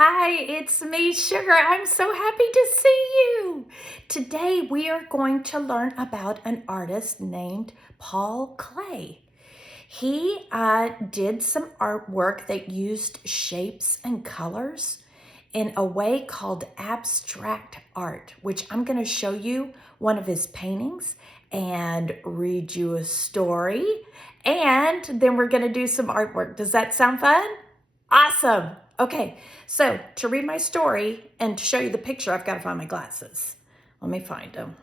Hi, it's me, Sugar. I'm so happy to see you. Today we are going to learn about an artist named Paul Klee. He did some artwork that used shapes and colors in a way called abstract art, which I'm going to show you one of his paintings and read you a story. And then we're going to do some artwork. Does that sound fun? Awesome. Okay, so to read my story and to show you the picture, I've got to find my glasses. Let me find them.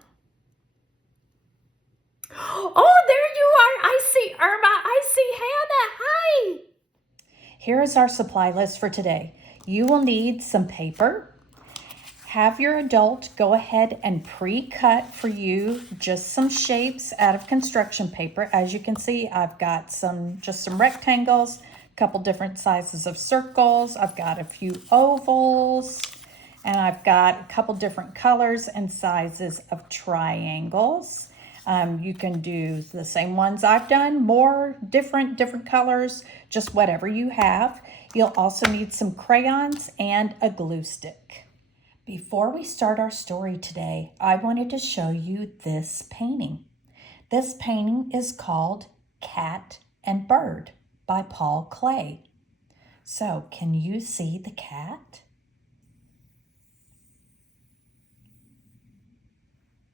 Oh, there you are. I see Irma. I see Hannah. Hi. Here is our supply list for today. You will need some paper. Have your adult go ahead and pre-cut for you just some shapes out of construction paper. As you can see, I've got just some rectangles, a couple different sizes of circles. I've got a few ovals, and I've got a couple different colors and sizes of triangles. You can do the same ones I've done, more different colors, just whatever you have. You'll also need some crayons and a glue stick. Before we start our story today, I wanted to show you this painting. This painting is called Cat and Bird by Paul Klee. So, can you see the cat?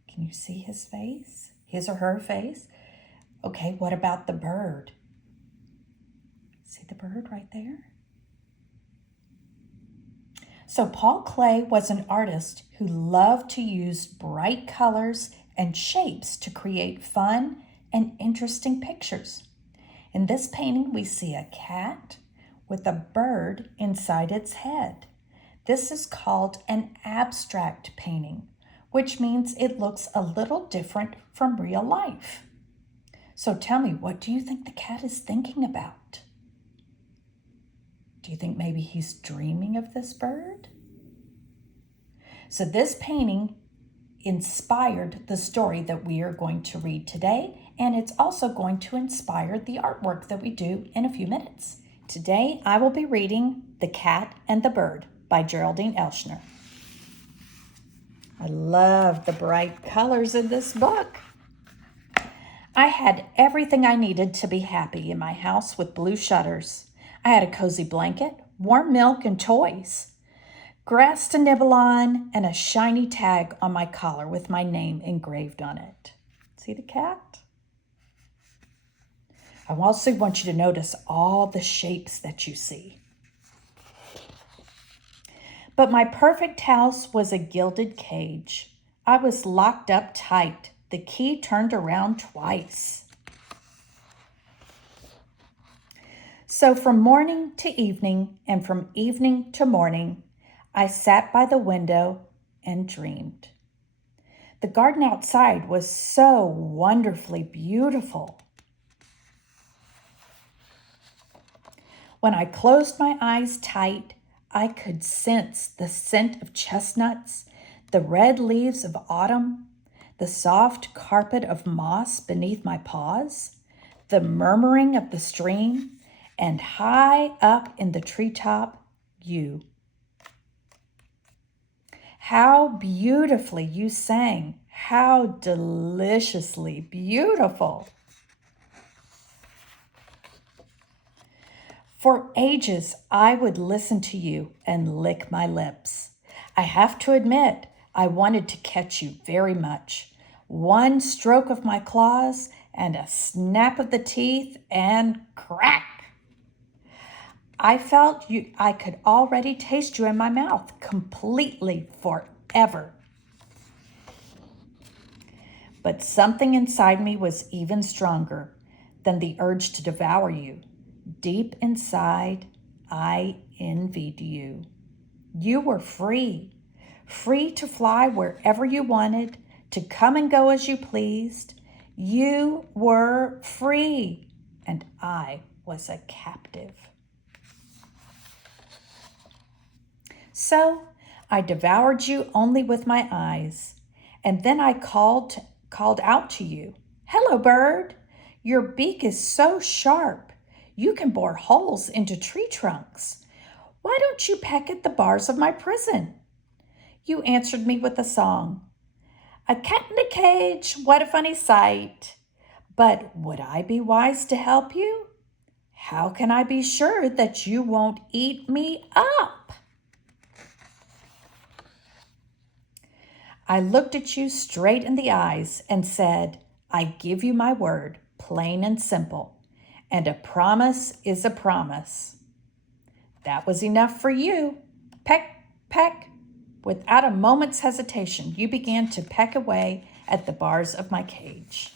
Can you see his face? His or her face? Okay, what about the bird? See the bird right there? So Paul Klee was an artist who loved to use bright colors and shapes to create fun and interesting pictures. In this painting, we see a cat with a bird inside its head. This is called an abstract painting, which means it looks a little different from real life. So tell me, what do you think the cat is thinking about? Do you think maybe he's dreaming of this bird? So this painting inspired the story that we are going to read today, and it's also going to inspire the artwork that we do in a few minutes. Today, I will be reading The Cat and the Bird by Geraldine Elshner. I love the bright colors in this book. I had everything I needed to be happy in my house with blue shutters. I had a cozy blanket, warm milk, and toys, grass to nibble on, and a shiny tag on my collar with my name engraved on it. See the cat? I also want you to notice all the shapes that you see. But my perfect house was a gilded cage. I was locked up tight, the key turned around twice. So from morning to evening and from evening to morning, I sat by the window and dreamed. The garden outside was so wonderfully beautiful. When I closed my eyes tight, I could sense the scent of chestnuts, the red leaves of autumn, the soft carpet of moss beneath my paws, the murmuring of the stream, and high up in the treetop, you. How beautifully you sang. How deliciously beautiful. For ages, I would listen to you and lick my lips. I have to admit, I wanted to catch you very much. One stroke of my claws and a snap of the teeth and crack. I felt I could already taste you in my mouth completely forever. But something inside me was even stronger than the urge to devour you. Deep inside, I envied you. You were free to fly wherever you wanted, to come and go as you pleased. You were free, and I was a captive. So I devoured you only with my eyes, and then I called out to you. Hello, bird. Your beak is so sharp. You can bore holes into tree trunks. Why don't you peck at the bars of my prison? You answered me with a song. A cat in a cage, what a funny sight. But would I be wise to help you? How can I be sure that you won't eat me up? I looked at you straight in the eyes and said, I give you my word, plain and simple, and a promise is a promise. That was enough for you. Peck, peck. Without a moment's hesitation, you began to peck away at the bars of my cage.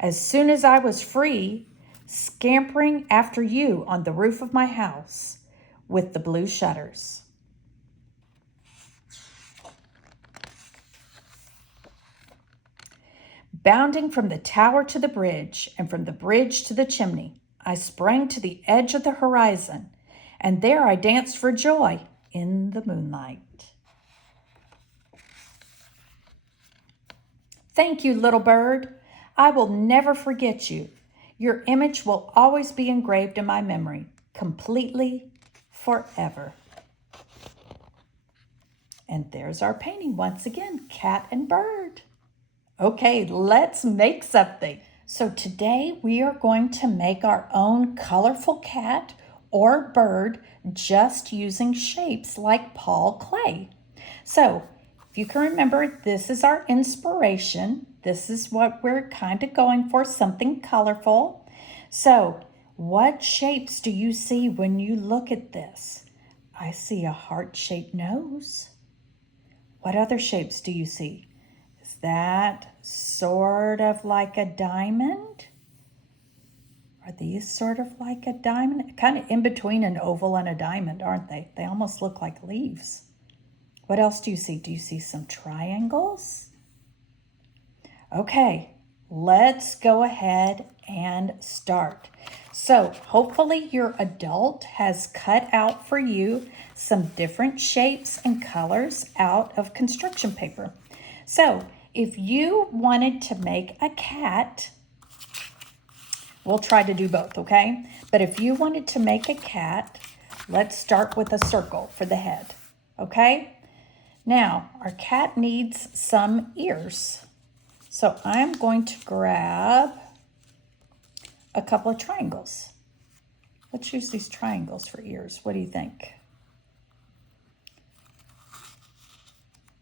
As soon as I was free, scampering after you on the roof of my house with the blue shutters. Bounding from the tower to the bridge and from the bridge to the chimney, I sprang to the edge of the horizon, and there I danced for joy in the moonlight. Thank you, little bird. I will never forget you. Your image will always be engraved in my memory, completely, forever. And there's our painting once again, cat and bird. Okay, let's make something. So today we are going to make our own colorful cat or bird just using shapes like Paul Klee. So if you can remember, this is our inspiration. This is what we're kind of going for, something colorful. So what shapes do you see when you look at this? I see a heart-shaped nose. What other shapes do you see? Is that sort of like a diamond? Are these sort of like a diamond? Kind of in between an oval and a diamond, aren't they? They almost look like leaves. What else do you see? Do you see some triangles? Okay, let's go ahead and start. So hopefully your adult has cut out for you some different shapes and colors out of construction paper. So if you wanted to make a cat, we'll try to do both, okay? But if you wanted to make a cat, let's start with a circle for the head, okay? Now, our cat needs some ears. So I'm going to grab a couple of triangles. Let's use these triangles for ears. What do you think?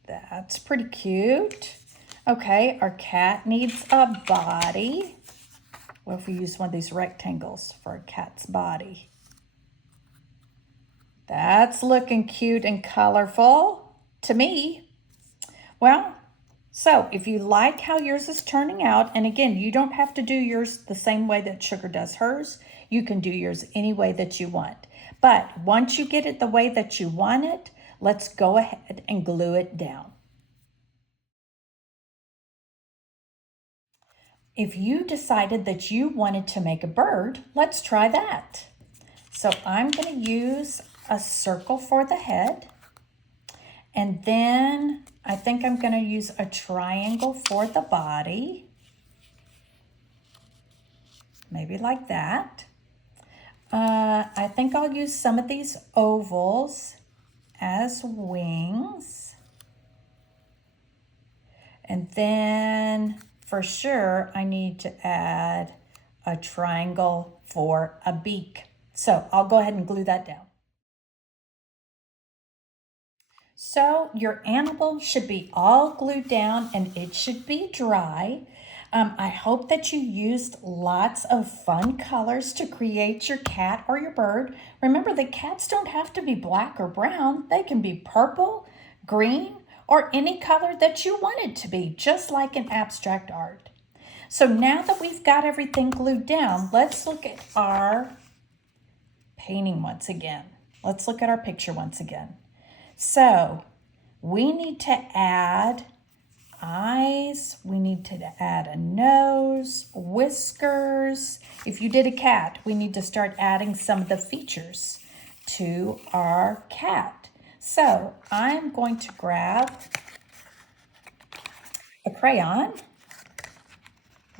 That's pretty cute. Okay, our cat needs a body. What if we use one of these rectangles for a cat's body? That's looking cute and colorful to me. Well, so if you like how yours is turning out, and again, you don't have to do yours the same way that Sugar does hers. You can do yours any way that you want. But once you get it the way that you want it, let's go ahead and glue it down. If you decided that you wanted to make a bird, let's try that. So I'm going to use a circle for the head. And then I think I'm going to use a triangle for the body. Maybe like that. I think I'll use some of these ovals as wings. And then for sure, I need to add a triangle for a beak. So I'll go ahead and glue that down. So your animal should be all glued down and it should be dry. I hope that you used lots of fun colors to create your cat or your bird. Remember, the cats don't have to be black or brown. They can be purple, green, or any color that you want it to be, just like in abstract art. So now that we've got everything glued down, let's look at our painting once again. Let's look at our picture once again. So we need to add eyes, we need to add a nose, whiskers. If you did a cat, we need to start adding some of the features to our cat. So I'm going to grab a crayon.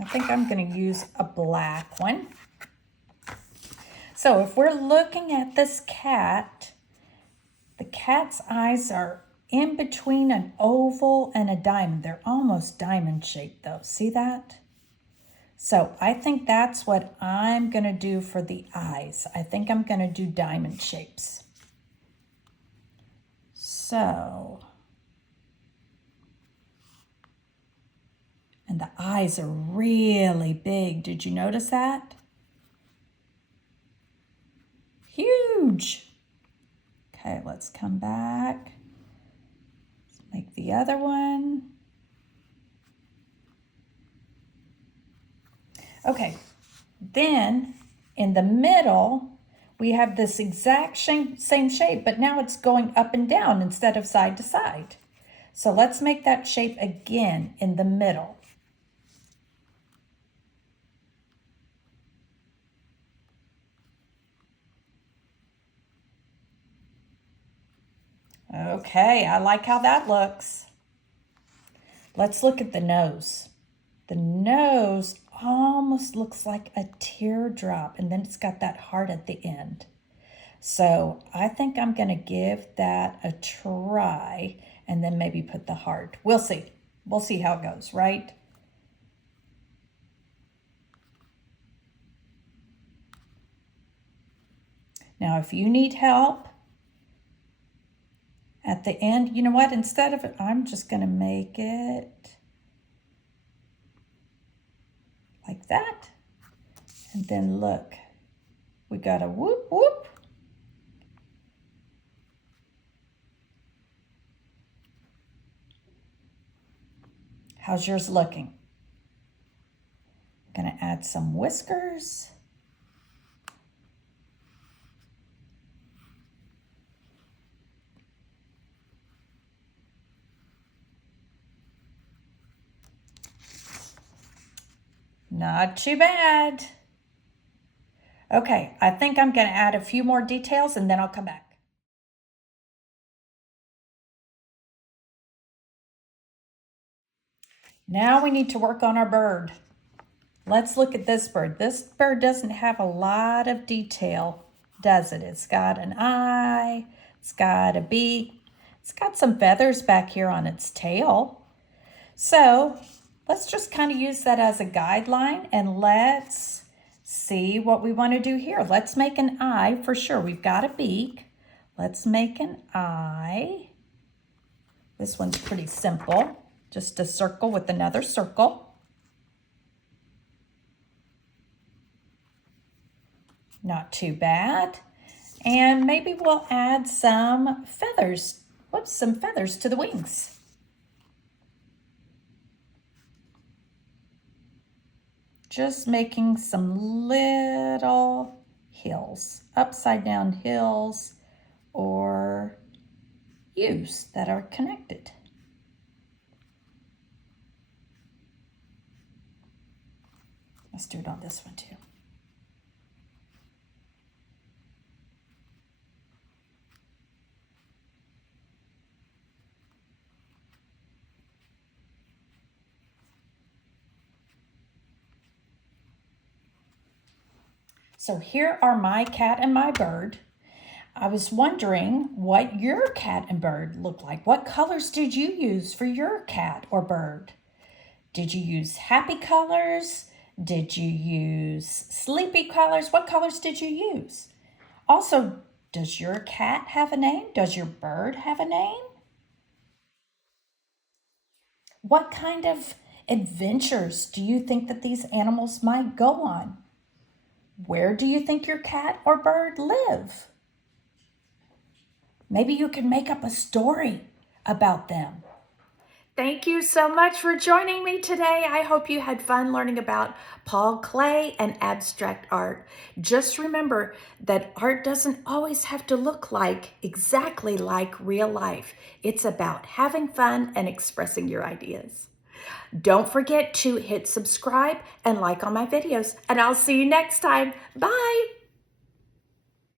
I think I'm going to use a black one. So if we're looking at this cat, the cat's eyes are in between an oval and a diamond. They're almost diamond shaped though. See that? So I think that's what I'm going to do for the eyes. I think I'm going to do diamond shapes. So, and the eyes are really big. Did you notice that? Huge. Okay, let's come back. Let's make the other one. Okay, then in the middle, we have this exact same shape, but now it's going up and down instead of side to side. So let's make that shape again in the middle. Okay, I like how that looks. Let's look at the nose. The nose almost looks like a teardrop, and then it's got that heart at the end. So I think I'm going to give that a try and then maybe put the heart. We'll see. We'll see how it goes, right? Now, if you need help at the end, you know what? Instead of it, I'm just going to make it like that. And then look, we got a whoop, whoop. How's yours looking? I'm going to add some whiskers. Not too bad. Okay, I think I'm going to add a few more details and then I'll come back. Now we need to work on our bird. Let's look at this bird. This bird doesn't have a lot of detail, does it? It's got an eye, it's got a beak, it's got some feathers back here on its tail. So let's just kind of use that as a guideline and let's see what we want to do here. Let's make an eye for sure. We've got a beak. Let's make an eye. This one's pretty simple. Just a circle with another circle. Not too bad. And maybe we'll add some feathers. Whoops, some feathers to the wings. Just making some little hills, upside down hills or U's that are connected. Let's do it on this one too. So here are my cat and my bird. I was wondering what your cat and bird look like. What colors did you use for your cat or bird? Did you use happy colors? Did you use sleepy colors? What colors did you use? Also, does your cat have a name? Does your bird have a name? What kind of adventures do you think that these animals might go on? Where do you think your cat or bird live? Maybe you can make up a story about them. Thank you so much for joining me today. I hope you had fun learning about Paul Klee and abstract art. Just remember that art doesn't always have to look exactly like real life. It's about having fun and expressing your ideas. Don't forget to hit subscribe and like on my videos, and I'll see you next time. Bye.